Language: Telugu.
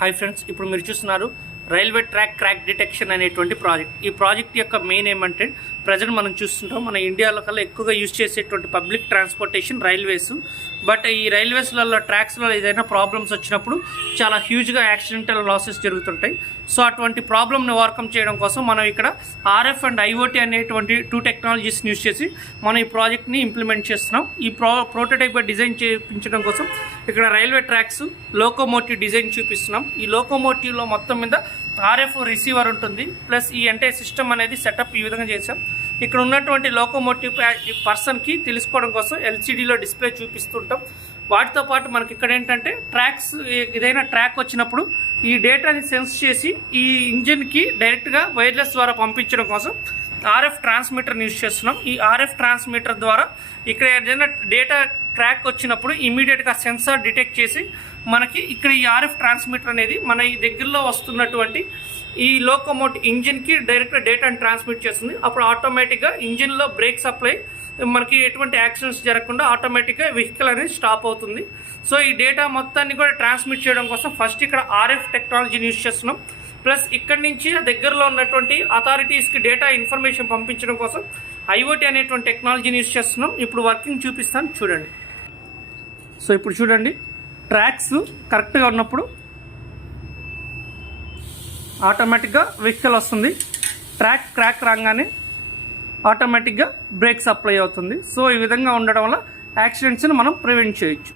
హాయ్ ఫ్రెండ్స్, ఇప్పుడు మీరు చూస్తున్నారు రైల్వే ట్రాక్ క్రాక్ డిటెక్షన్ అనేటువంటి ప్రాజెక్ట్. ఈ ప్రాజెక్ట్ యొక్క మెయిన్ ఏమంటే ప్రజెంట్ మనం చూస్తుంటాం మన ఇండియాలో కల్లా ఎక్కువగా యూజ్ చేసేటువంటి పబ్లిక్ ట్రాన్స్పోర్టేషన్ రైల్వేస్. బట్ ఈ రైల్వేస్లలో ట్రాక్స్లో ఏదైనా ప్రాబ్లమ్స్ వచ్చినప్పుడు చాలా హ్యూజ్గా యాక్సిడెంటల్ లాసెస్ జరుగుతుంటాయి. సో అటువంటి ప్రాబ్లమ్ని ఓవర్కమ్ చేయడం కోసం మనం ఇక్కడ ఆర్ఎఫ్ అండ్ ఐఓటీ అనేటువంటి 2 టెక్నాలజీస్ని యూజ్ చేసి మనం ఈ ప్రాజెక్ట్ని ఇంప్లిమెంట్ చేస్తున్నాం. ఈ ప్రోటోటైప్ డిజైన్ చేయించడం కోసం ఇక్కడ రైల్వే ట్రాక్స్ లోకోమోటివ్ డిజైన్ చూపిస్తున్నాం. ఈ లోకోమోటివ్లో మొత్తం మీద ఆర్ఎఫ్ రిసీవర్ ఉంటుంది, ప్లస్ ఈ ఎంటైర్ సిస్టమ్ అనేది సెటప్ ఈ విధంగా చేసాం. ఇక్కడ ఉన్నటువంటి లోకోమోటివ్ పర్సన్కి తెలుసుకోవడం కోసం ఎల్సిడిలో డిస్ప్లే చూపిస్తుంటాం. వాటితో పాటు మనకి ఇక్కడ ఏంటంటే ట్రాక్స్, ఏదైనా ట్రాక్ వచ్చినప్పుడు ఈ డేటాని సెన్స్ చేసి ఈ ఇంజిన్కి డైరెక్ట్గా వైర్లెస్ ద్వారా పంపించడం కోసం ఆర్ఎఫ్ ట్రాన్స్మిటర్ని యూజ్ చేస్తున్నాం. ఈ ఆర్ఎఫ్ ట్రాన్స్మిటర్ ద్వారా ఇక్కడ ఏదైనా డేటా క్రాక్ వచ్చినప్పుడు ఇమీడియట్గా సెన్సార్ డిటెక్ట్ చేసి మనకి ఇక్కడ ఈ ఆర్ఎఫ్ ట్రాన్స్మిటర్ అనేది మన ఈ దగ్గరలో వస్తున్నటువంటి ఈ లోకోమోటివ్ ఇంజిన్కి డైరెక్ట్గా డేటాను ట్రాన్స్మిట్ చేస్తుంది. అప్పుడు ఆటోమేటిక్గా ఇంజిన్లో బ్రేక్ సప్లై మనకి ఎటువంటి యాక్సిడెంట్స్ జరగకుండా ఆటోమేటిక్గా వెహికల్ అనేది స్టాప్ అవుతుంది. సో ఈ డేటా మొత్తాన్ని కూడా ట్రాన్స్మిట్ చేయడం కోసం ఫస్ట్ ఇక్కడ ఆర్ఎఫ్ టెక్నాలజీని యూజ్ చేస్తున్నాం. ప్లస్ ఇక్కడి నుంచి దగ్గరలో ఉన్నటువంటి అథారిటీస్కి డేటా ఇన్ఫర్మేషన్ పంపించడం కోసం ఐఓటీ అనేటువంటి టెక్నాలజీని యూజ్ చేస్తున్నాం. ఇప్పుడు వర్కింగ్ చూపిస్తాను చూడండి. సో ఇప్పుడు చూడండి, ట్రాక్స్ కరెక్ట్గా ఉన్నప్పుడు ఆటోమేటిక్గా వెహికల్ వస్తుంది. ట్రాక్ క్రాక్ రాగానే ఆటోమేటిక్గా బ్రేక్స్ అప్లై అవుతుంది. సో ఈ విధంగా ఉండడం వల్ల యాక్సిడెంట్స్ని మనం ప్రివెంట్ చేయొచ్చు.